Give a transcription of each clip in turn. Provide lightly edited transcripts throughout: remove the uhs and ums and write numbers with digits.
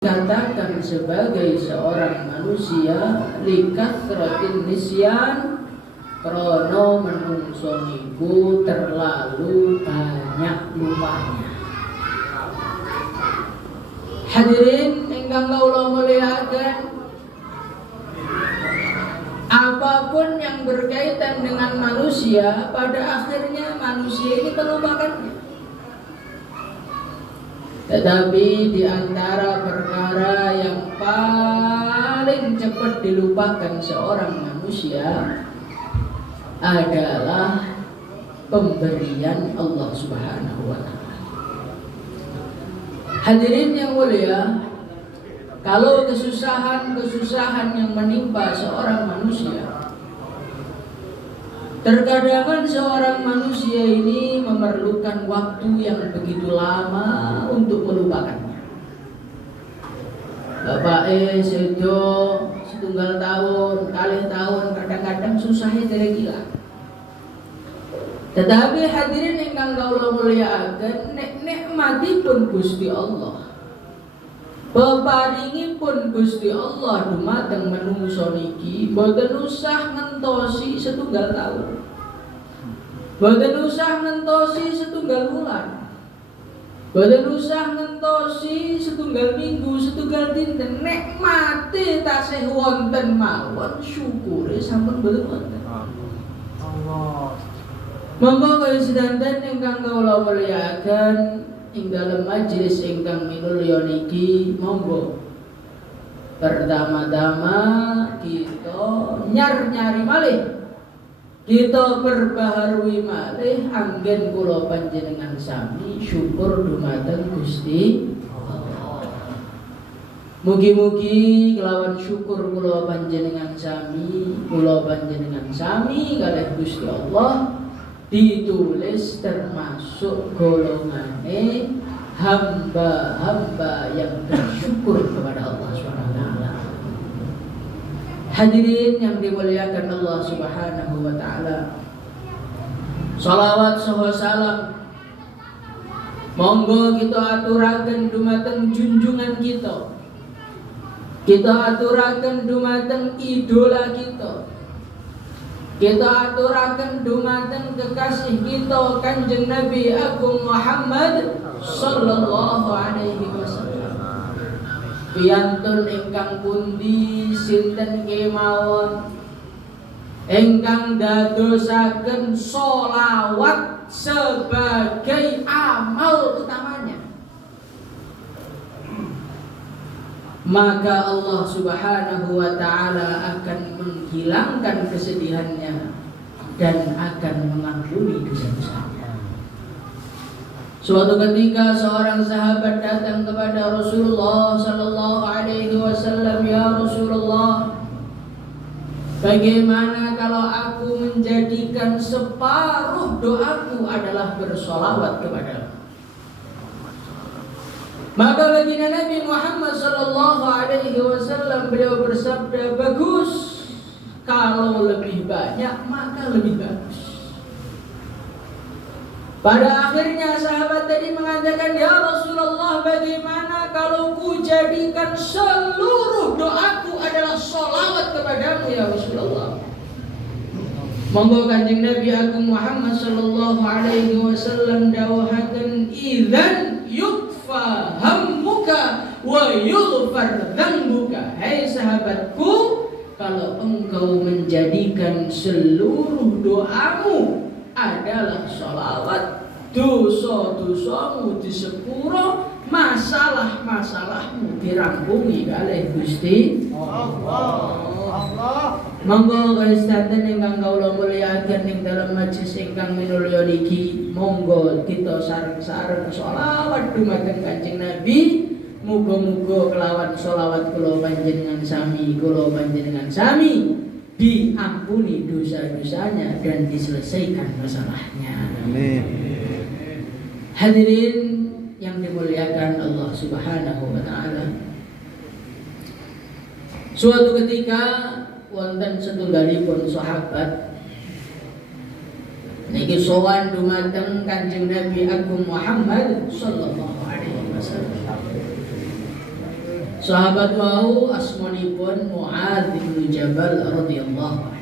Katakan sebagai seorang manusia likathratin nisyan krono menungso niku terlalu banyak lupanya. Hadirin ingkang kula mulyakaken, apapun yang berkaitan dengan manusia, pada akhirnya manusia ini melupakannya. Tetapi di antara perkara yang paling cepat dilupakan seorang manusia adalah pemberian Allah Subhanahu wa Ta'ala. Hadirin yang mulia, kalau kesusahan yang menimpa seorang manusia, terkadang seorang manusia ini memerlukan waktu yang begitu lama untuk melupakannya. Bapak sedo setunggal tahun, kalih tahun, kadang-kadang susahnya dari gila. Tetapi hadirin ingkang kula mulyakaken, nikmatipun Gusti Allah, peparingipun Gusti Allah dumateng manungsa niki boten usah ngentosi setunggal taun, boten usah ngentosi setunggal bulan, boten usah ngentosi setunggal minggu, setunggal dinten. Nikmate tasih wonten mawon, syukure sampun boten wonten. Allah. Monggo kaya sedanten ingkang kula mulyakaken ing dalam majelis ingkang minulya niki, monggo pertama-tama kita nyari malih, kita perbaharui malih anggen kula panjenengan sami syukur dumateng Gusti Allah. Mugi-mugi kelawan syukur kula panjenengan sami kalih Gusti Allah ditulis termasuk golongane hamba-hamba yang bersyukur kepada Allah Subhanahu wa Ta'ala. Hadirin yang dimuliakan Allah Subhanahu wa Ta'ala, salawat saha salam monggo kita aturaken dumateng junjungan kita aturaken dumateng idola kita aturaken dumateng kekasih kita Kanjeng Nabi Agung Muhammad sallallahu alaihi wasallam. Piyantun ingkang pundi sinten kemawon ingkang dadosaken sholawat sebagai amal utamanya, maka Allah Subhanahu wa Ta'ala akan menghilangkan kesedihannya dan akan mengampuni dosa-dosanya. Suatu ketika seorang sahabat datang kepada Rasulullah sallallahu alaihi wasallam, "Ya Rasulullah, bagaimana kalau aku menjadikan separuh doaku adalah bersolawat kepadamu?" Maka baginda Nabi Muhammad sallallahu alaihi wasallam beliau bersabda, "Bagus, kalau lebih banyak maka lebih bagus." Pada akhirnya sahabat tadi mengatakan, "Ya Rasulullah, bagaimana kalau ku jadikan seluruh doaku adalah sholawat kepadamu ya Rasulullah?" Monggo Kanjeng Nabi Agung Muhammad sallallahu alaihi wasallam dawuhaken, "Idzan yukfa hammuka wa yughfar dzambuka." Hai sahabatku, kalau engkau menjadikan seluruh doamu adalah sholawat, dosa-dosamu disepuro, masalah-masalahmu dirampungi oleh Gusti Allah. Monggo kastaten ingkang kula mulyakaken ing dalam majelis ingkang minulya niki, monggo kita sareng-sareng sholawat dumateng Kanjeng Nabi. Muga-muga kelawan sholawat kula panjenengan sami diampuni dosa-dosanya dan diselesaikan masalahnya. Amin. Hadirin yang dimuliakan Allah Subhanahu wa Ta'ala, suatu ketika wonten setunggalipun sahabat niki sowan dumateng Kanjeng Nabi Agung Muhammad sallallahu alaihi wasallam. Sahabat wau asmanipun Mu'adz bin Jabal radhiyallahu anhu.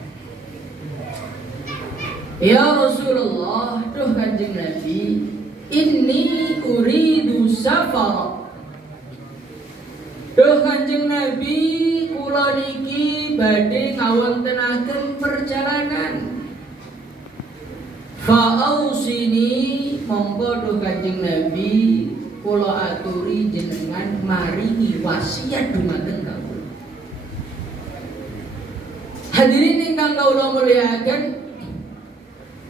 Ya Rasulullah, duh Kanjeng Nabi, inni uridu safar. Duh Kanjeng Nabi, kula niki badhe ngawontenaken perjalanan. Fa'ausini, monggo duh Kanjeng Nabi, kula aturi jenengan maringi wasiat dumateng kawula. Hadirin ingkang kawula mulyakaken,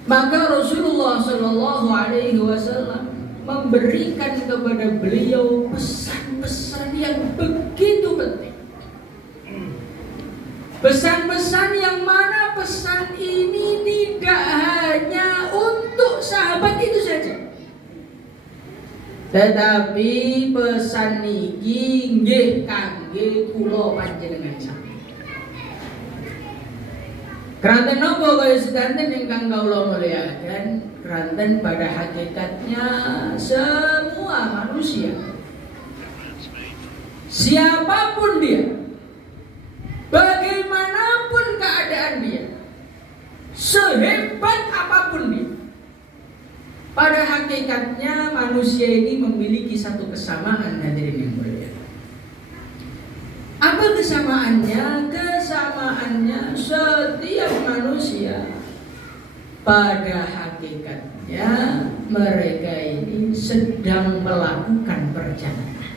maka Rasulullah Shallallahu Alaihi Wasallam memberikan kepada beliau pesan-pesan yang begitu penting. Pesan-pesan yang mana pesan ini tidak hanya untuk sahabat itu saja, tetapi pesan niki nggih kangge kula panjenengan sami. Keranten nopo kaya sedanten ingkang kawula mulyakaken, keranten pada hakikatnya semua manusia, siapapun dia, bagaimanapun keadaan dia, sehebat apapun dia, pada hakikatnya manusia ini memiliki satu kesamaan, hadirin yang mulia. Apa kesamaannya? Kesamaannya setiap manusia pada hakikatnya mereka ini sedang melakukan perjalanan.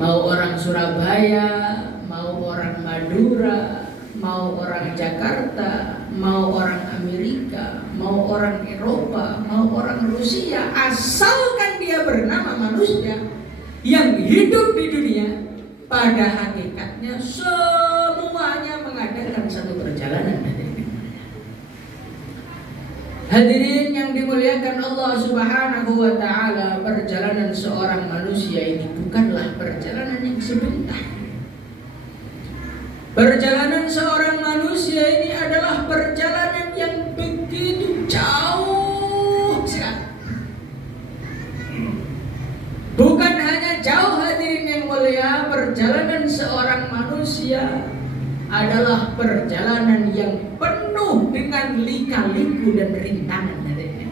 Mau orang Surabaya, mau orang Madura, mau orang Jakarta, mau orang Amerika, mau orang Eropa, mau orang Rusia, asalkan dia bernama manusia yang hidup di dunia, pada hakikatnya semuanya mengadakan satu perjalanan. Hadirin yang dimuliakan Allah Subhanahu wa taala, perjalanan seorang manusia ini bukanlah perjalanan yang sebentar. Perjalanan seorang manusia ini adalah perjalanan yang begitu jauh sekali. Bukan hanya jauh, hadirin yang mulia, perjalanan seorang manusia adalah perjalanan yang penuh dengan lika-liku dan rintangan, hadirin.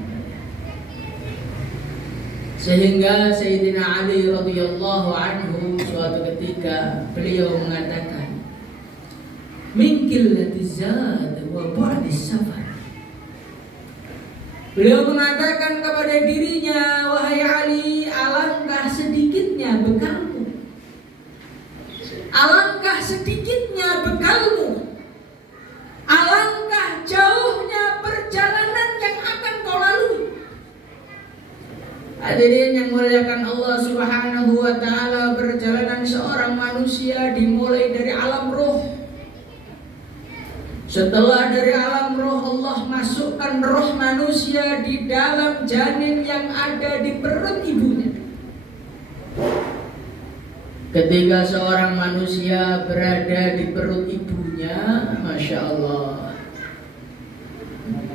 Sehingga Sayyidina Ali radhiyallahu anhu suatu ketika beliau mengatakan, min qillatiz zad wa bu'dis safar. Beliau mengatakan kepada dirinya, wahai Ali, alangkah sedikitnya bekalmu, alangkah sedikitnya bekalmu, alangkah jauhnya perjalanan yang akan kau lalui. Hadirin yang muliakan Allah Subhanahu wa taala, perjalanan seorang manusia dimulai dari alam roh. Setelah dari alam roh, Allah masukkan roh manusia di dalam janin yang ada di perut ibunya. Ketika seorang manusia berada di perut ibunya, Masya Allah,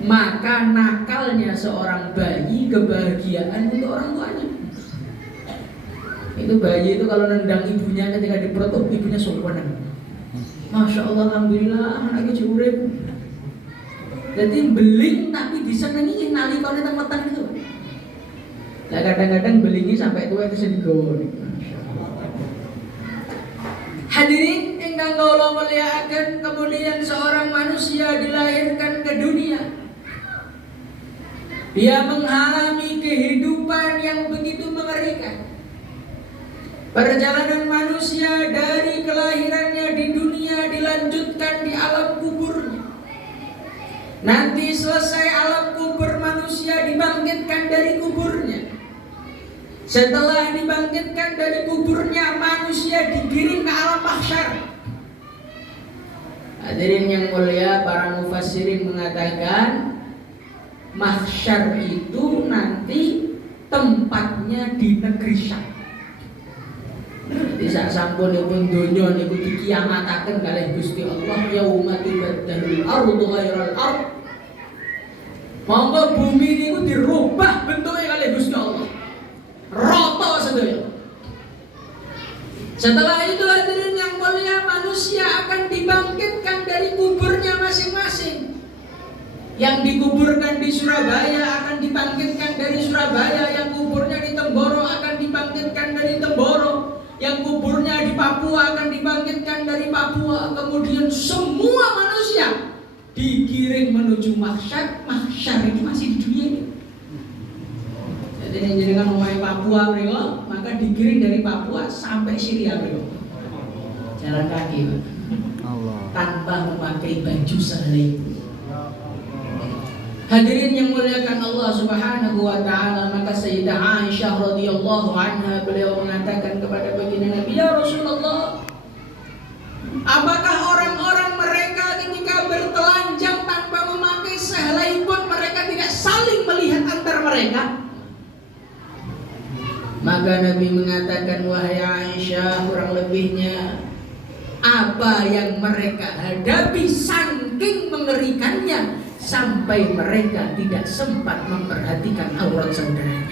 maka nakalnya seorang bayi kebahagiaan untuk orang tuanya. Itu bayi itu kalau nendang ibunya ketika di perut ibunya sungguhan. Masya Allah, alhamdulillah anaknya urip. Jadi beling tapi disenengi nalikane teng weteng itu. Lah kadang-kadang belingi sampai tua itu sedigo. Hadirin ingkang kula mulyakaken, kemudian seorang manusia dilahirkan ke dunia. Dia mengalami kehidupan yang begitu mengerikan. Perjalanan manusia dari kelahirannya di dunia dilanjutkan di alam kuburnya. Nanti selesai alam kubur, manusia dibangkitkan dari kuburnya. Setelah dibangkitkan dari kuburnya, manusia digiring ke alam mahsyar. Hadirin yang mulia, para mufassirin mengatakan mahsyar itu nanti tempatnya di negeri Syam. Di saat sampunipun donya niku dikiamataken kalih Gusti Allah, yauma tubaddalul ardu ghairal ard. Monggo bumi niku dirubah bentuke kalih Gusti Allah. Rata sedaya. Setelah itu hadirin yang mulia, manusia akan dibangkitkan dari kuburnya masing-masing. Yang dikuburkan di Surabaya akan dibangkitkan dari Surabaya, yang kuburnya di Temboro akan dibangkitkan dari Temboro, yang kuburnya di Papua akan dibangkitkan dari Papua. Kemudian semua manusia digiring menuju mahsyar. Mahsyar ini masih di dunia ini. Jadi yang jenengan ngomongin Papua bro, maka digiring dari Papua sampai Syria bro. Jalan kaki bro. Tanpa memakai baju sehelai. Hadirin yang muliakan Allah Subhanahu wa taala, maka Sayyidah Aisyah radhiyallahu anha beliau mengatakan kepada baginda Nabi, "Ya Rasulullah, apakah orang-orang mereka ketika bertelanjang tanpa memakai sehelai pun mereka tidak saling melihat antar mereka?" Maka Nabi mengatakan, "Wahai Aisyah, kurang lebihnya apa yang mereka hadapi saking mengerikannya sampai mereka tidak sempat memperhatikan aurat saudaranya."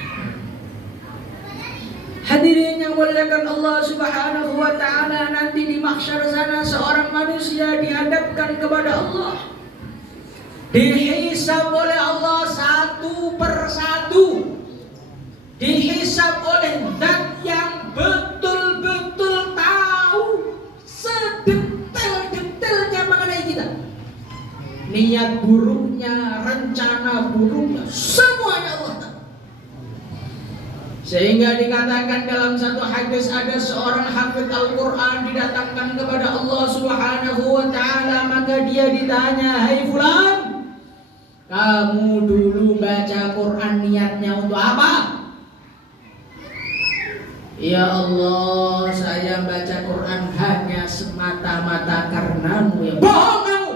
Hadirin yang muliakan Allah Subhanahu wa taala, nanti di mahsyar sana seorang manusia dihadapkan kepada Allah, dihisab oleh Allah satu persatu, dihisab oleh zat yang betul-betul tahu sedetail-detailnya mengenai kita. Niat buruknya, rencana buruknya, semuanya Allah tahu. Sehingga dikatakan dalam satu hadis, ada seorang hafidz Al-Quran didatangkan kepada Allah Subhanahu wa ta'ala, maka dia ditanya, "Hai fulan, kamu dulu baca Quran niatnya untuk apa?" "Ya Allah, saya baca Quran hanya semata-mata karenamu." "Ya bohong kamu.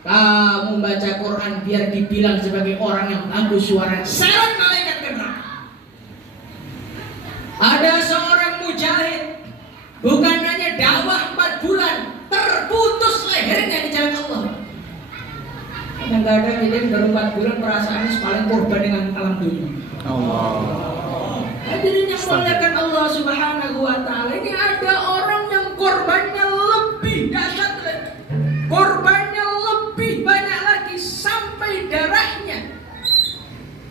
Kamu baca Quran biar dibilang sebagai orang yang bagus suaranya, seret malaikat ke neraka." Ada seorang mujahid, bukan hanya dakwah 4 bulan, terputus lehernya di jalan Allah. Kadang-kadang ini baru 4 bulan perasaannya paling korban dengan alam dunia. Allah. Hadirin yang muliakan Allah Subhanahu wa ta'ala, ini ada orang yang korbannya lebih dahsyat lagi, korbannya lebih banyak lagi, sampai darahnya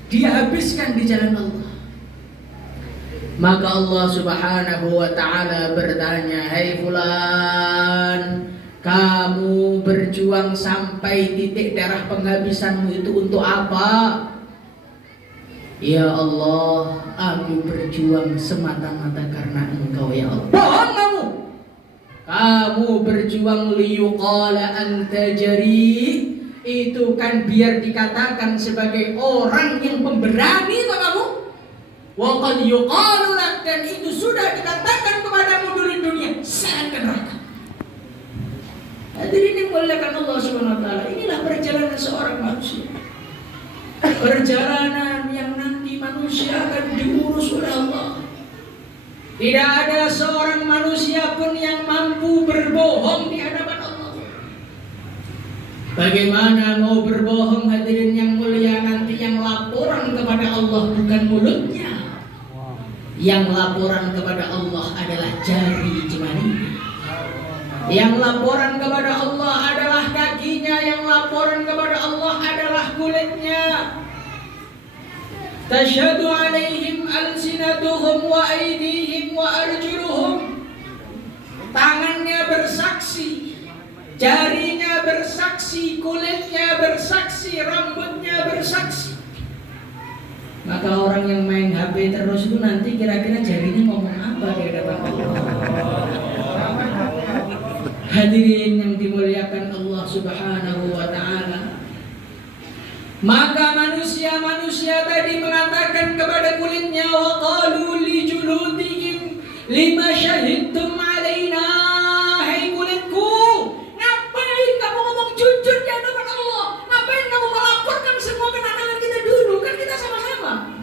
dia habiskan di jalan Allah. Maka Allah Subhanahu wa ta'ala bertanya, "Hai fulan, kamu berjuang sampai titik darah penghabisanmu itu untuk apa?" "Ya Allah, aku berjuang semata-mata karena Engkau ya Allah." "Bohong kamu. Kamu berjuang liyuqala anta jari." Itu kan biar dikatakan sebagai orang yang pemberani kok kamu. Wa qad yuqalu lak, dan itu sudah dikatakan kepadamu dulu di dunia, seret ke neraka. Hadirin yang dimuliakan Allah Subhanahu wa taala, inilah perjalanan seorang manusia. Perjalanan yang nanti manusia akan diurus oleh Allah. Tidak ada seorang manusia pun yang mampu berbohong di hadapan Allah. Bagaimana mau berbohong hadirin yang mulia, nanti yang laporan kepada Allah bukan mulutnya. Yang laporan kepada Allah adalah jari jemarinya. Yang laporan kepada Allah adalah kakinya. Yang laporan kepada Allah adalah kulitnya. Tashhadu alaihim alsinatuhum wa aydihim wa arjuluhum. Tangannya bersaksi, jarinya bersaksi, kulitnya bersaksi, rambutnya bersaksi. Maka orang yang main HP terus itu nanti kira-kira jarinya ngomong apa di hadapan Allah? Hadirin yang dimuliakan Allah Subhanahu wa ta'ala, maka manusia-manusia tadi mengatakan kepada kulitnya, "Wa qalu li juludihim lima syahidtum alaina." Hai kulitku, ngapain kamu ngomong jujur di hadapan Allah? Ngapain kamu melaporkan semua kenangan kita dulu? Kan kita sama-sama.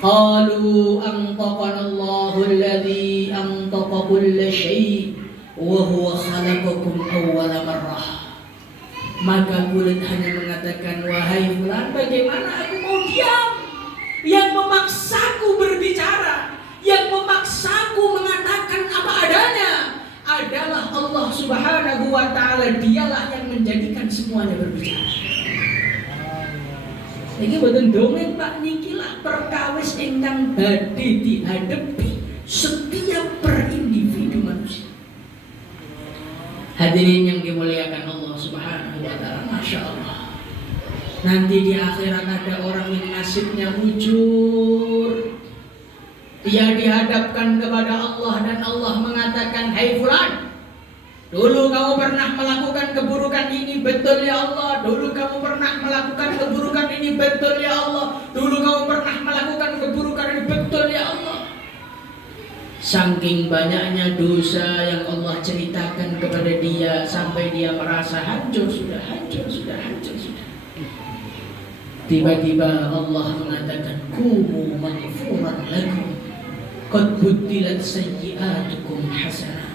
Qalu antaqana Allahu alladhi antaqa kulla syai' wa huwa khalaqakum awwala marrah. Maka kulit hanya mengatakan, "Wahai fulan, bagaimana aku mau diam? Yang memaksaku berbicara, yang memaksaku menjadikan semuanya berbicara. Ini boten dongeng Pak, niki lah perkawis ingkang badhe dihadapi setiap per individu manusia. Hadirin yang dimuliakan Allah Subhanahu wa taala, Masya Allah. Nanti di akhirat ada orang yang nasibnya mujur. Dia dihadapkan kepada Allah dan Allah mengatakan, "Hai fulan, dulu kamu pernah melakukan keburukan ini, betul ya Allah. Dulu kamu pernah melakukan keburukan ini, betul ya Allah. Dulu kamu pernah melakukan keburukan ini, betul ya Allah." Saking banyaknya dosa yang Allah ceritakan kepada dia, sampai dia merasa hancur sudah. Tiba-tiba Allah mengatakan, "Kumu maghfuran lakum, qad buddilat sayyi'atukum hasanah."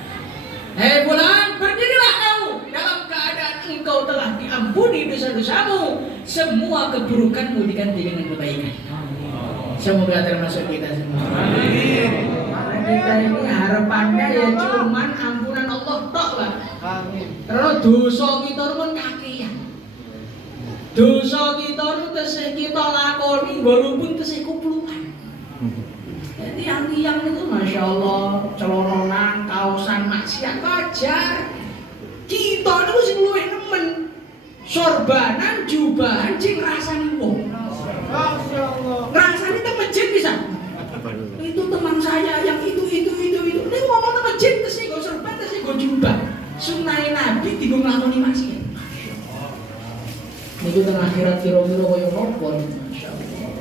Hei fulan, berdirilah kamu dalam keadaan engkau telah diampuni dosa-dosamu. Semua keburukanmu diganti dengan kebaikan. Semoga termasuk kita semua. Amin. Kita ini harapannya ya cuman ampunan Allah tok lah. Amin. Terus dosa kita pun kakean. Dosa kita tesih kita lakoni walaupun tesih kuplukan. Jadi yang itu Masya Allah, celoronan, kausan, maksiat wajar. Kita itu sing luwih nemen sorbanan, jubahan, sing rasani wong. Masya Allah. Rasani teng masjid bisa. Itu teman saya yang itu. Ini ngomong teng masjid tesih go sorban, tesih go jubah. Sunnahe Nabi digo nglakoni maksiat. Niku teng akhirat kira-kira koyo nopo, Masya Allah.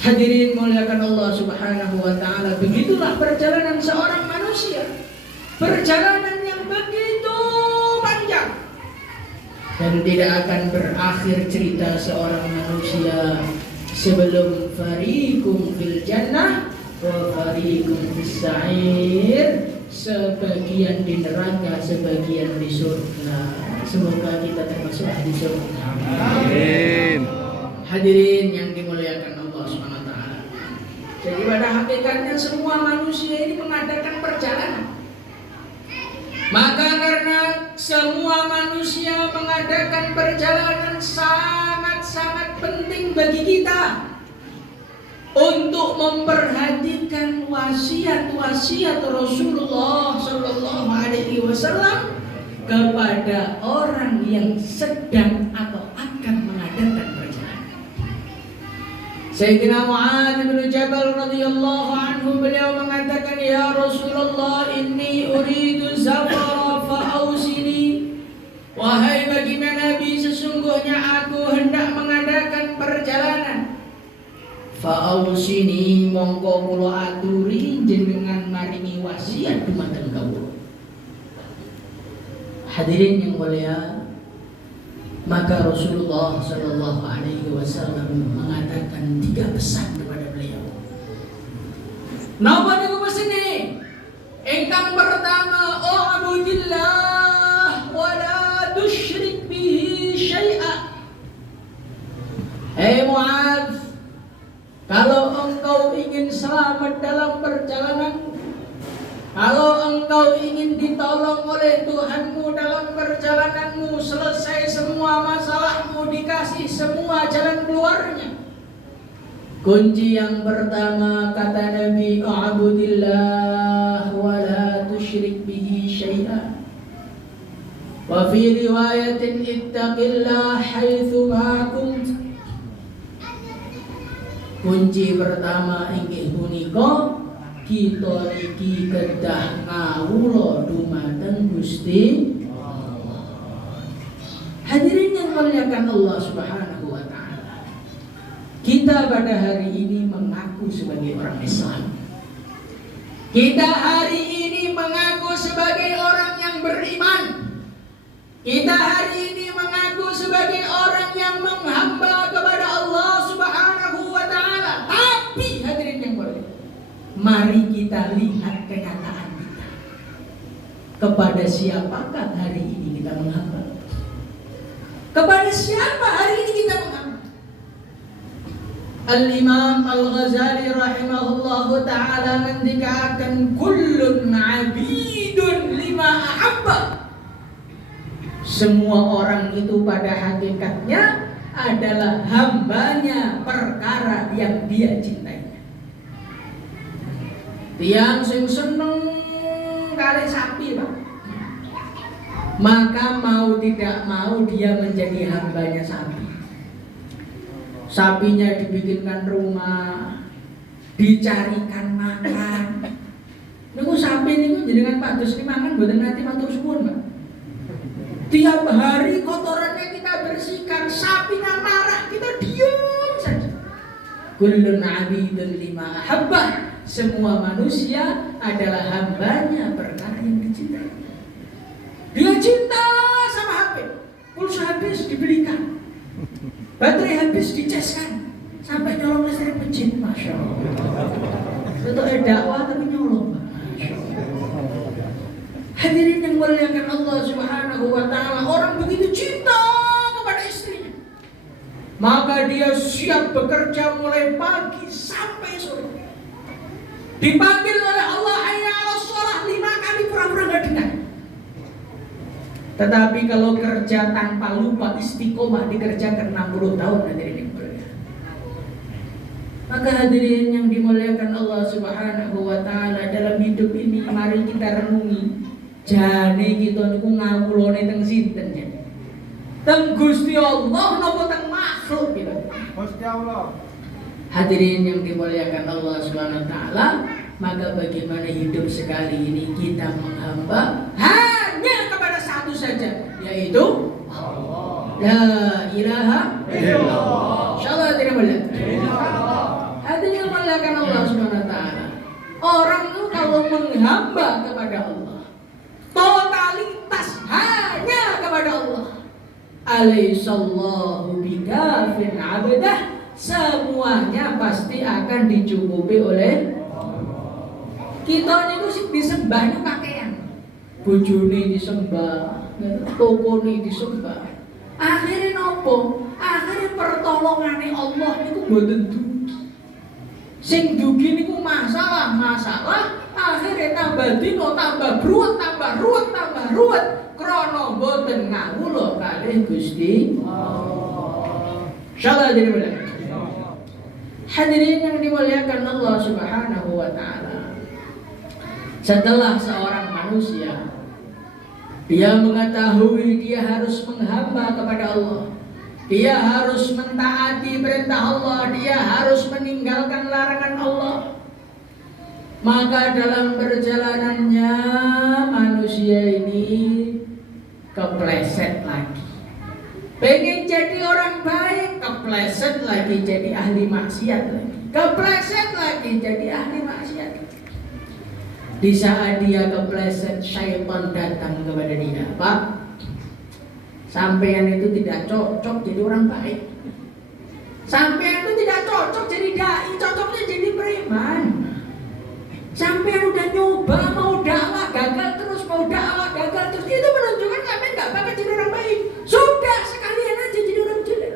Hadirin muliakan Allah Subhanahu wa taala, begitulah perjalanan seorang manusia. Perjalanan yang begitu panjang dan tidak akan berakhir cerita seorang manusia sebelum fariqum fil jannah wa fariqum fis sa'ir, sebagian di neraka, sebagian di surga. Semoga kita termasuk di surga. Amin. Hadirin yang dimuliakan Allah Subhanahu wa taala. Jadi pada hakikatnya semua manusia ini mengadakan perjalanan. Maka karena semua manusia mengadakan perjalanan, sangat-sangat penting bagi kita untuk memperhatikan wasiat-wasiat Rasulullah Sallallahu Alaihi Wasallam kepada orang yang sedang atau akan mengadakan perjalanan. Sayyidina Mu'adz bin Jabal radhiyallahu anhu, beliau mengatakan, "Ya Rasulullah, inni uridu safara fa'ausini." Wahai baginda Nabi, sesungguhnya aku hendak mengadakan perjalanan. Fa'ausini, mongko kula aturi jenengan maringi wasiat dumateng kawula. Hadirin yang mulia, maka Rasulullah Sallallahu Alaihi Wasallam mengatakan 3 pesan kepada beliau. Napa niku pesene? Ingkang pertama, "U'budillah wa la tusyrik bihi syai'a." Hei Mu'adz, kalau engkau ingin selamat dalam perjalanan, kalau engkau ingin ditolong oleh Tuhanmu dalam perjalananmu, selesai semua masalahmu, dikasih semua jalan keluarnya, kunci yang pertama kata Nabi, "A'budillah wa la tusyrik bihi syai'a." Wa fi riwayatin, "Ittaqillah haitsu ma kunt." Kunci pertama inggih punika kita iki kedah ngawula dumateng Gusti Allah. Hadirin yang muliakan Allah Subhanahu wa taala. Kita pada hari ini mengaku sebagai orang Islam. Kita hari ini mengaku sebagai orang yang beriman. Kita hari ini mengaku sebagai orang yang menghamba kepada Allah Subhanahu wa taala. Tapi hadirin yang mulia, mari kita lihat kenyataan kita. Kepada siapakah hari ini kita menghamba? Kepada siapa hari ini kita menghamba? Al-Imam Al-Ghazali rahimahullahu ta'ala mendikatakan, "Kullun abidun lima ahabba." Semua orang itu pada hakikatnya adalah hambanya perkara yang dia cintai. Tiang sing seneng kali sapi, Pak, maka mau tidak mau dia menjadi hambanya sapi. Sapinya dibikinkan rumah, dicarikan makan. Niku sapi niku jenengan pados dimangan mboten nate matur suwun, Pak. Tiap hari kotorannya kita bersihkan, sapinya marah kita diam saja. Kullun 'abidun lima ahabbah. Semua manusia adalah hambanya perkara yang dicintai. Dia cinta sama HP, pulsa habis dibelikan, baterai habis dicaskan, sampai nyolong listrik masjid, masya Allah. Itu dakwah tapi nyolong, masya Allah. Hadirin yang muliakan Allah Subhanahu wa Ta'ala, orang begitu cinta kepada istrinya, maka dia siap bekerja mulai pagi sampai sore. Dipanggil oleh Allah, hayya 'alas shalah, 5 kali pura-pura nggak dengar. Tetapi kalau kerja tanpa lupa istiqomah dikerjakan 60 tahun, hadirin yang mulia. Maka hadirin yang dimuliakan Allah Subhanahu wa Ta'ala, dalam hidup ini mari kita renungi. Jane kita niku ngawulane teng sinten jane? Teng Gusti Allah napa teng makhluk kita? Gusti Allah. Hadirin yang dimuliakan Allah Subhanahu wa Ta'ala, maka bagaimana hidup sekali ini kita menghamba hanya kepada satu saja, yaitu Allah. La ilaha illallah. Insyaallah tidak boleh. Hadirin yang dimuliakan Allah Subhanahu wa Ta'ala, orang itu kalau menghamba kepada Allah, totalitas hanya kepada Allah. Alaihissallahu bikafin abdah. Semuanya pasti akan dicukupi oleh kita. Niku sing disembah niku pakaian, bojone disembah, tokone disembah. Akhirnya nopo? Akhirnya pertolongane Allah niku mboten dugi. Sing dugi niku masalah, akhirnya tambah dino, tambah ruwet, krana mboten ngawula kalih Gusti Allah. Insyaallah jadi benar. Hadirin yang dimuliakan Allah Subhanahu wa Ta'ala, setelah seorang manusia dia mengetahui dia harus menghamba kepada Allah, dia harus mentaati perintah Allah, dia harus meninggalkan larangan Allah, maka dalam perjalanannya manusia ini kepleset lagi. Pengen jadi orang baik, kepleset lagi jadi ahli maksiat lagi. Kepleset lagi jadi ahli maksiat. Di saat dia kepleset, syaitan datang kepada dia. Pak, sampean itu tidak cocok jadi orang baik. Sampean itu tidak cocok jadi dai, cocoknya jadi preman. Sampean udah nyoba mau dakwah gagal terus, itu menunjukkan sampean nggak bakal jadi orang baik. Sudah, sekalian aja jadi orang jelek.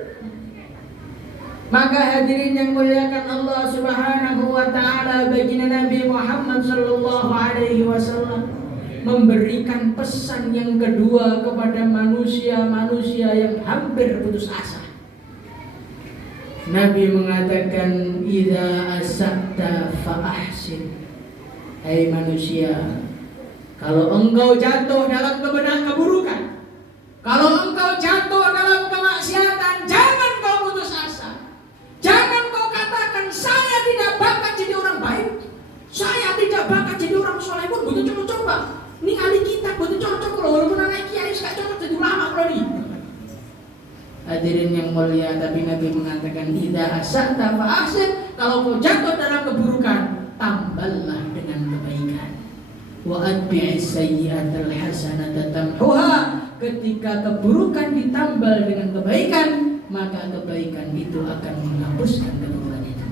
Maka hadirin yang muliakan Allah Subhanahu wa Ta'ala, baginda Nabi Muhammad sallallahu alaihi wasallam memberikan pesan yang kedua kepada manusia yang hampir putus asa. Nabi mengatakan, idza asa'ta fa ahsin. Hai manusia, kalau engkau jatuh dalam keburukan, kalau engkau jatuh dalam kemaksiatan, jangan kau putus asa. Jangan kau katakan, saya tidak bakat jadi orang baik, saya tidak bakat jadi orang soleh pun butuh coba-coba. Ini ahli kitab butuh cocok loh, walaupun anak kiai gak cocok jadi ulama loh nih. Hadirin yang mulia, tapi Nabi mengatakan, idza asa'ta fa ahsin. Kalau kau jatuh dalam keburukan, tambahlah dengan kebaikan. Wa atbi'is sayyi'atal hasanata tamhuha. Ketika keburukan ditambal dengan kebaikan, maka kebaikan itu akan menghapuskan keburukan itu.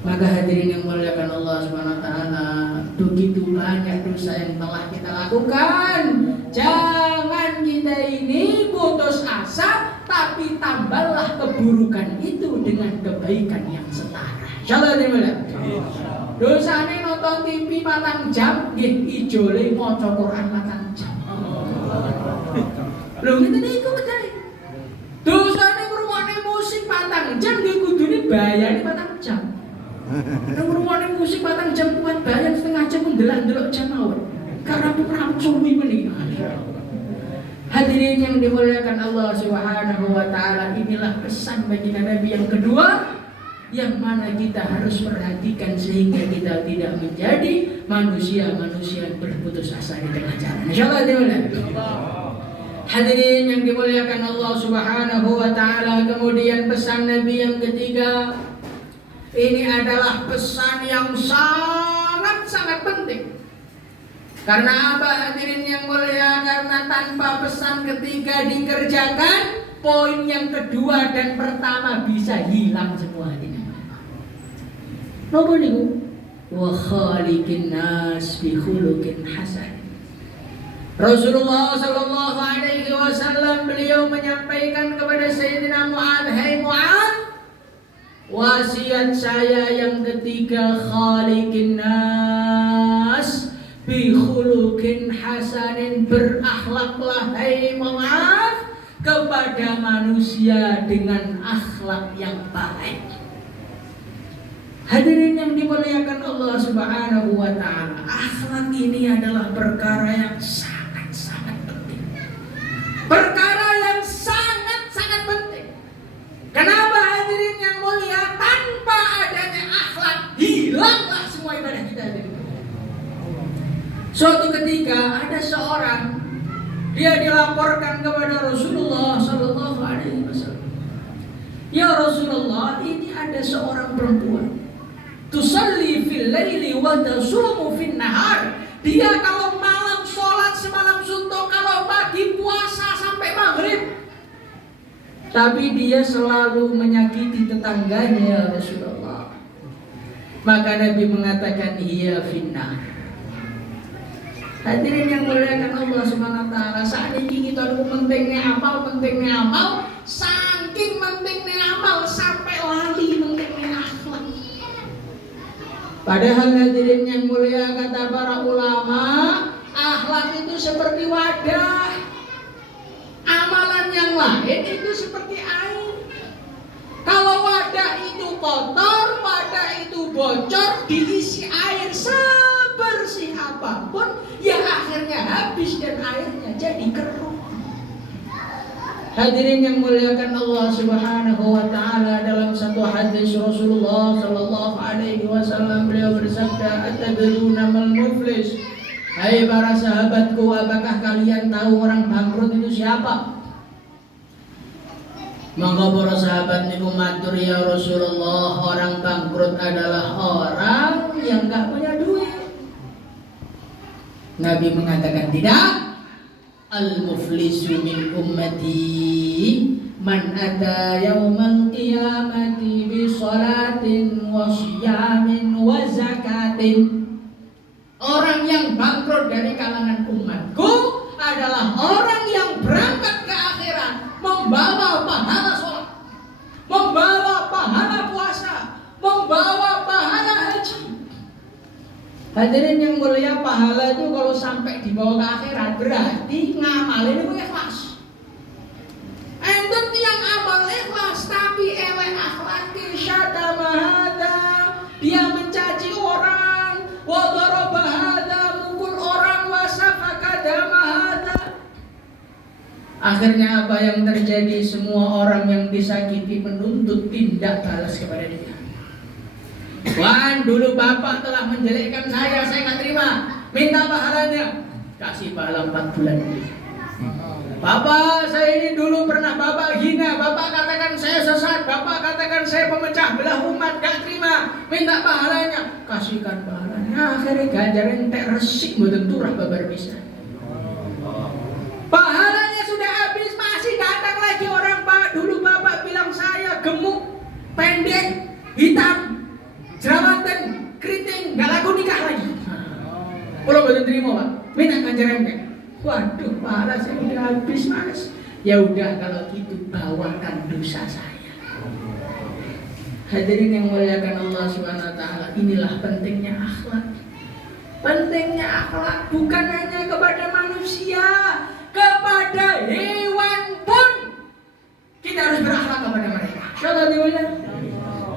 Maka hadirin yang muliakan Allah Subhanahu wa Ta'ala, begitu banyak dosa yang telah kita lakukan. Jangan kita ini putus asa, tapi tambahlah keburukan itu dengan kebaikan yang setara. Insyaallah dimulai. Dosane nonton TV 4 jam, nggih ijole maca Quran 4 jam. Lho ngene iku wae. Dosane ngrungokne musik 4 jam nggih kudune bayane 4 jam. Nek ngrungokne musik 4 jam kuwi bayar setengah jam ndelok jam mawon. Karena suwi meniki. Hadirin yang dimuliakan Allah Subhanahu wa taala, inilah pesan bagi Nabi yang kedua yang mana kita harus perhatikan sehingga kita tidak menjadi manusia-manusia berputus asa di tengah jalan. Insyaallah dimuliakan. Hadirin yang dimuliakan Allah Subhanahu wa taala, kemudian pesan Nabi yang ketiga ini adalah pesan yang sangat penting. Karena apa hadirin yang mulia? Karena tanpa pesan ketiga dikerjakan, poin yang kedua dan pertama bisa hilang semua hadirin. Napa niku? Wa khaliqin nas bi khuluqin hasan. Rasulullah sallallahu alaihi wasallam beliau menyampaikan kepada Sayyidina Mu'adz, "Hai Mu'adz, wasiat saya yang ketiga, khaliqin nas bi khuluqin hasanin, berakhlaklah hai Mu'adz kepada manusia dengan akhlak yang baik." Hadirin yang dimuliakan Allah Subhanahu wa taala, akhlak ini adalah perkara yang sangat penting. Perkara yang sangat penting. Kenapa hadirin yang mulia? Tanpa adanya akhlak hilanglah semua ibadah kita hadirin. Suatu ketika ada seorang, dia dilaporkan kepada Rasulullah sallallahu alaihi wasallam. Ya Rasulullah, ini ada seorang perempuan tusalli fil laili wa tasumu fin nahar. Dia kalau malam sholat semalam suntuk, kalau pagi puasa sampai maghrib. Tapi dia selalu menyakiti tetangganya ya Rasulullah. Maka Nabi mengatakan hiya finnar. Hadirin yang muliakan Allah Subhanahu wa taala, saat ini kita pentingnya amal, saking pentingnya amal sampai lali pentingnya akhlak. Padahal hadirin yang mulia, kata para ulama, akhlak itu seperti wadah. Amalan yang lain itu seperti air. Kalau wadah itu kotor, wadah itu bocor, diisi air sebersih apapun, ya akhirnya habis dan airnya jadi keruh. Hadirin yang muliakan Allah Subhanahu wa taala, dalam satu hadis Rasulullah sallallahu alaihi wasallam beliau bersabda, "Atadruna mal muflis?" Hai para sahabatku, apakah kalian tahu orang bangkrut itu siapa? Maka para sahabat niku matur, ya Rasulullah, orang bangkrut adalah orang yang enggak punya duit. Nabi mengatakan tidak. Al-muflisu min ummati man ata yaumal qiyamati bi salatin wa siyamin wa zakatin. Orang yang bangkrut dari kalangan umatku adalah orang yang berangkat ke akhirat membawa pahala sholat, membawa pahala puasa, membawa pahala haji. Hadirin yang mulia, pahala itu kalau sampai dibawa ke akhirat berarti ngamalin itu ikhlas. Enten yang amal ikhlas tapi elek akhlaki, syatama hada, dia mencaci orang, wa daraba hada, mukul orang, wa safaka dama hada. Akhirnya apa yang terjadi? Semua orang yang disakiti menuntut tindak balas kepada dia. Wan, dulu bapak telah menjelekkan saya nggak terima, minta pahalanya, kasih pahala 4 bulan. Bapak, saya ini dulu pernah bapak hina, bapak katakan saya sesat, bapak katakan saya pemecah belah umat, gak terima, minta pahalanya, kasihkan pahalanya. Akhirnya ganjaran tak resik mboten turah babar bisa. Pahalanya sudah habis, masih datang lagi orang, Pak, dulu bapak bilang saya gemuk, pendek, hitam, jerawatan, keriting, gak laku nikah lagi. Kalau belum terima Pak, minta ganjarannya. Waduh, pahala saya udah habis Mas. Ya udah kalau gitu bawakan dosa saya. Hadirin yang muliakan Allah Subhanahu wa taala, inilah pentingnya akhlak. Pentingnya akhlak bukan hanya kepada manusia, kepada hewan pun kita harus berakhlak kepada mereka. Insyaallah dimana?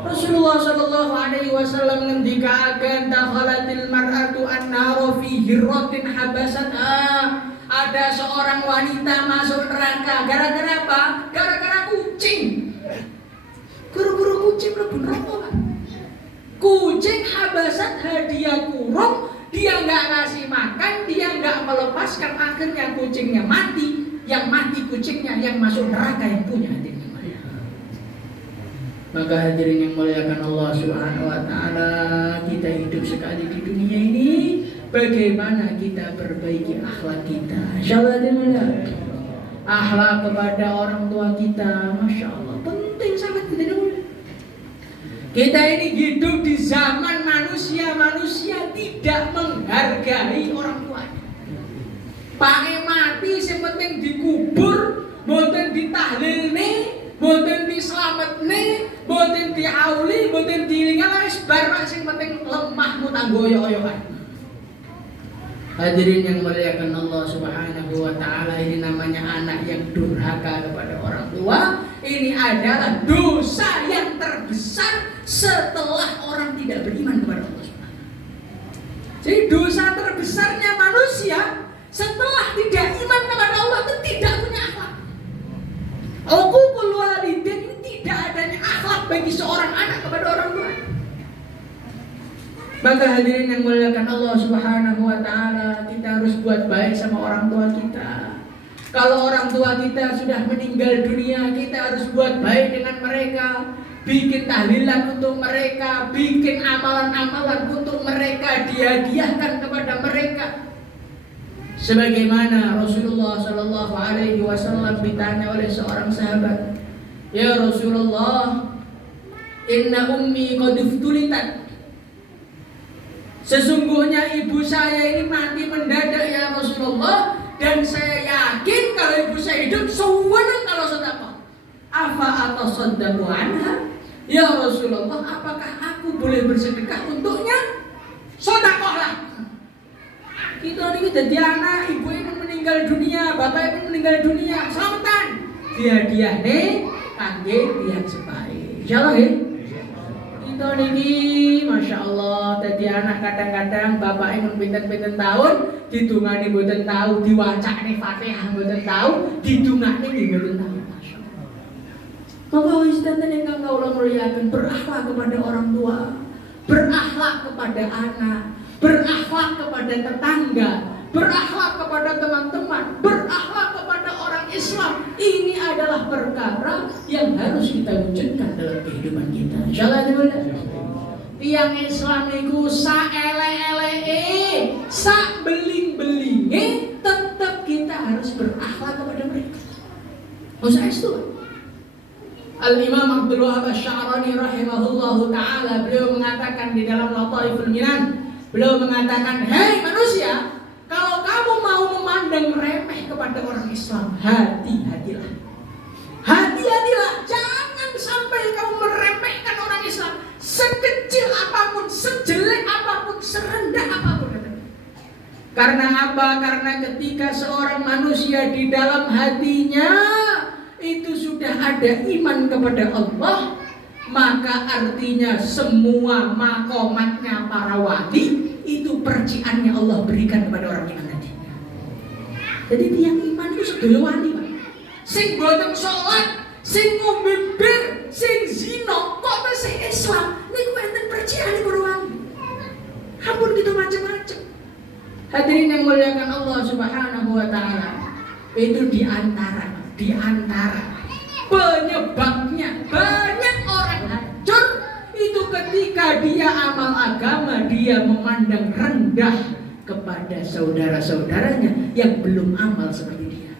Rasulullah sallallahu alaihi wasallam ngendikaken dakhalatil mar'atu an-nar fi hirratin habasat. Ada seorang wanita masuk neraka gara-gara apa? Gara-gara kucing. Guru-guru kucing mlebu neraka. Kucing habasat dia kurung, dia nggak ngasih makan, dia nggak melepaskan, akhirnya kucingnya mati. Yang mati kucingnya, yang masuk neraka yang punya hati. Maka hadirin yang muliakan Allah Subhanahu wa taala, kita hidup sekali di dunia ini, bagaimana kita perbaiki akhlak kita. Insyaallah dimana? Akhlak kepada orang tua kita, Masya Allah, penting sangat kita. Kita ini hidup di zaman manusia tidak menghargai orang tuanya. Pakai mati sepenting dikubur, boten ditahlilne, boten diselametne, boten diauli, boten dilingan, wis bar sing penting lemahmu tanggoyo-oyokan. Hadirin yang muliakan Allah Subhanahu wa taala, ini namanya anak yang durhaka kepada orang tua. Ini adalah dosa yang terbesar setelah orang tidak beriman kepada Allah Subhanahu. Jadi dosa terbesarnya manusia setelah tidak iman kepada Allah itu tidak punya akhlak. Uququl walidain, ini tidak adanya akhlak bagi seorang anak kepada orang tua. Maka hadirin yang muliakan Allah Subhanahu wa taala, kita harus buat baik sama orang tua kita. Kalau orang tua kita sudah meninggal dunia, kita harus buat baik dengan mereka. Bikin tahlilan untuk mereka, bikin amalan-amalan untuk mereka, dihadiahkan kepada mereka. Sebagaimana Rasulullah Shallallahu Alaihi Wasallam ditanya oleh seorang sahabat, ya Rasulullah, inna ummi qad iftulitat. Sesungguhnya ibu saya ini mati mendadak ya Rasulullah, dan saya yakin kalau ibu saya hidup sewenang kalau sedekah. Afa atasaddaqu anha? Ya Rasulullah, apakah aku boleh bersedekah untuknya? Sedekahlah. Kita ini jadi anak, ibu ini meninggal dunia, bapak ini meninggal dunia, selamatan. Dia nih, kangge tiang sepai. Insyaallah ya. Kita ini, masya Allah, jadi anak kadang-kadang bapak ini pinten-pinten tahun, didungani mboten tahu, diwacane Fatihah mboten tahu, didungani mboten tahu. Maka wisdatan yang kau muliakan, berakhlak kepada orang tua, berakhlak kepada anak, berakhlak kepada tetangga, berakhlak kepada teman-teman, berakhlak kepada orang Islam. Ini adalah perkara yang harus kita wujudkan dalam kehidupan kita. Insyaallah dimana? Tiang Islam itu sa ele-ele, sa beling-belinge, tetap kita harus berakhlak kepada mereka. Usah itu. Al-Imam Abdul Wahab Asy-Sya'rani rahimahullahu ta'ala, beliau mengatakan di dalam Lataiful Minan, beliau mengatakan, hei manusia, kalau kamu mau memandang remeh kepada orang Islam, hati-hatilah. Hati-hatilah, jangan sampai kamu meremehkan orang Islam, sekecil apapun, sejelek apapun, serendah apapun. Karena apa? Karena ketika seorang manusia di dalam hatinya itu sudah ada iman kepada Allah, maka artinya semua makomatnya para wali itu percikannya Allah berikan kepada orang iman tadi. Jadi tiang iman itu sedaya wali, Pak. Sing boten salat, sing ngombe bir, sing zina, kok masih Islam, niku enten percikane para wali. Ampun gitu macam-macam. Hadirin yang muliakan Allah Subhanahu wa taala, itu di antara penyebabnya banyak orang hancur itu ketika dia amal agama, dia memandang rendah kepada saudara-saudaranya yang belum amal seperti dia,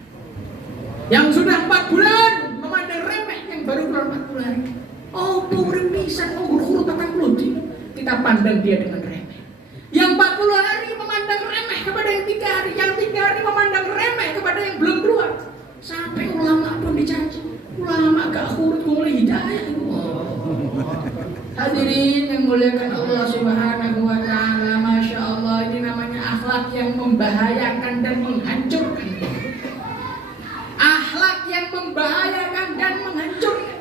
yang sudah 4 bulan memandang remeh yang baru keluar 40 hari. Oh purip pisan, oh guru-guru tatang lodi, kita pandang dia dengan remeh. Yang 40 hari memandang remeh kepada yang 3 hari, yang 3 hari memandang remeh kepada yang belum keluar. Sampai ulama pun dicaci, ulama gak khurut mulai hidayah. Hadirin yang muliakan Allah Subhanahu wa taala, masya Allah, ini namanya akhlak yang membahayakan dan menghancurkan. membahayakan dan menghancurkan.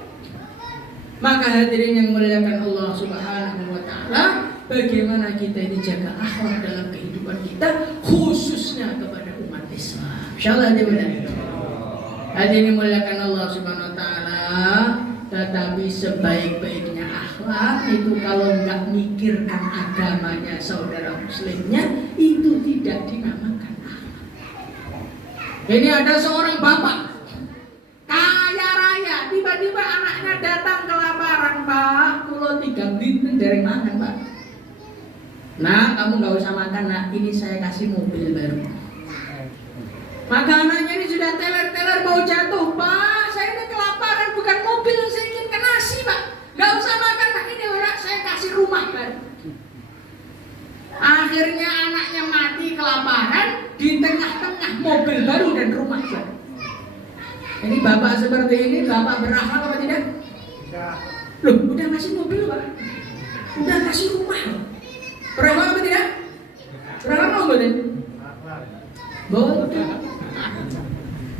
Maka hadirin yang muliakan Allah Subhanahu wa taala, bagaimana kita ini jaga akhlak dalam kehidupan kita, khususnya kepada umat Islam. Insyaallah hadirin. Hadirin muliakan Allah Subhanahu wa taala, tetapi sebaik-baiknya akhlak itu kalau nggak mikirkan agamanya saudara muslimnya, itu tidak dinamakan akhlak. Ini ada seorang bapak kaya raya, tiba-tiba anaknya datang kelaparan, Pak, kulo 3 blin dereng mangan, Pak. Nah, kamu nggak usah makan, nak, ini saya kasih mobil baru. Maka anaknya ini sudah teler-teler mau jatuh, Pak, saya ini kelaparan, bukan mobil yang saya inginkan, nasi, Pak. Nggak usah makan, Pak, ini orang saya kasih rumah baru. Akhirnya anaknya mati kelaparan di tengah-tengah mobil baru dan rumah baru. Ini bapak seperti ini, bapak berakhlak apa tidak? Loh, udah ngasih mobil, Pak, udah ngasih rumah, berakhlak apa tidak? Berakhlak apa tidak? Bodoh.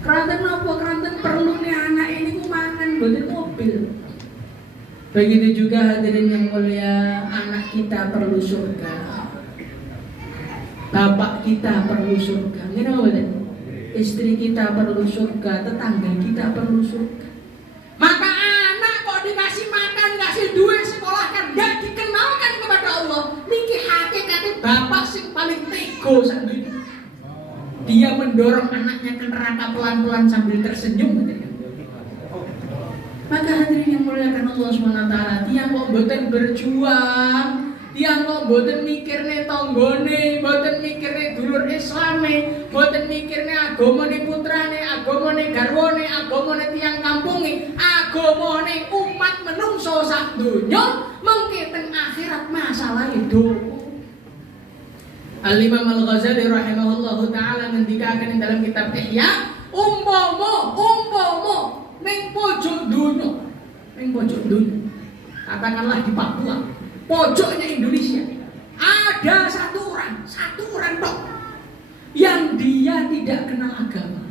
Keranten apa? Keranten perlu nih anak ini ku mangan, boten mobil. Begitu juga hadirin yang mulia, anak kita perlu surga, bapak kita perlu surga, ini apa boten? Istri kita perlu surga, tetangga kita perlu surga. Maka anak kok dikasih makan, kasih duit, sekolahkan, gak dikenalkan kepada Allah, niki hakikatnya bapak sing paling tego sak dunia. Dia mendorong anaknya ke neraka pelan-pelan sambil tersenyum. Maka hadirin yang muliakan Allah SWT, tiang kok boten berjuang, tiang kok boten mikirne tonggone, boten mikirne dulur Islame, boten mikirne agamane putrane, agamane garwane, agamane tiang kampunge, agamane umat menungso sak donya, mengke teng akhirat masalah itu. Al-Imam Al-Ghazali rahimahullahu ta'ala ngendikaken ing dalam kitab Ihya, umpama ning pojok dunya, katakanlah di Papua, pojoknya Indonesia, ada satu orang tok yang dia tidak kenal agama,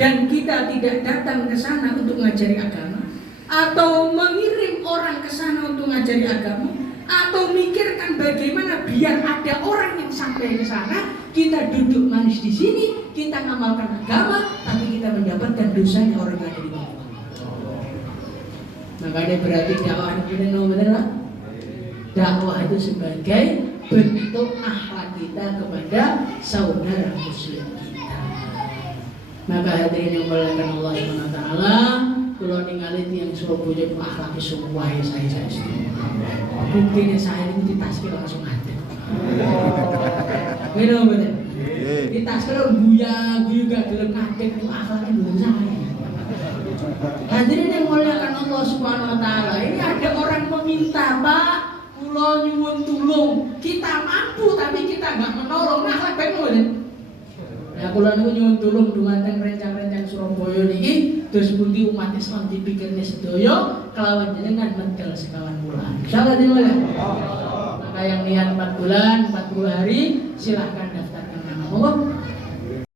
dan kita tidak datang ke sana untuk mengajari agama, atau mengirim orang ke sana untuk mengajari agama, atau mikirkan bagaimana biar ada orang yang sampai ke sana, kita duduk manis di sini, kita ngamalkan agama, tapi kita mendapatkan dosanya orang yang ada di bawah. Makanya berarti dakwah itu benar. Dakwah itu sebagai bentuk akhlak kita kepada saudara muslim kita. Maka hadirin yang muliakan Allah SWT, kalau ningali yang Surabaya itu akhlaknya semua saya buktinya saya ini ditaskil langsung ada. Bener. Ditaskil guyu gak gelem ngadeg itu akhlaknya belum saya. Hadirin yang muliakan Allah Subhanahu wa taala, ini ada orang meminta, Pak, kula nyuwun tulung. Kita mampu tapi kita enggak menolong. Nah, akhlak baik mboten? Ya kula niku nyuwun tulung dumateng rencang-rencang Surabaya niki, terus pundi umat Islam dipikirne sedaya kelawan jenengan medal sekawan bulan. Insyaallah dimulai. Maka yang niat 4 bulan, 40 hari silahkan daftarkan nama Allah.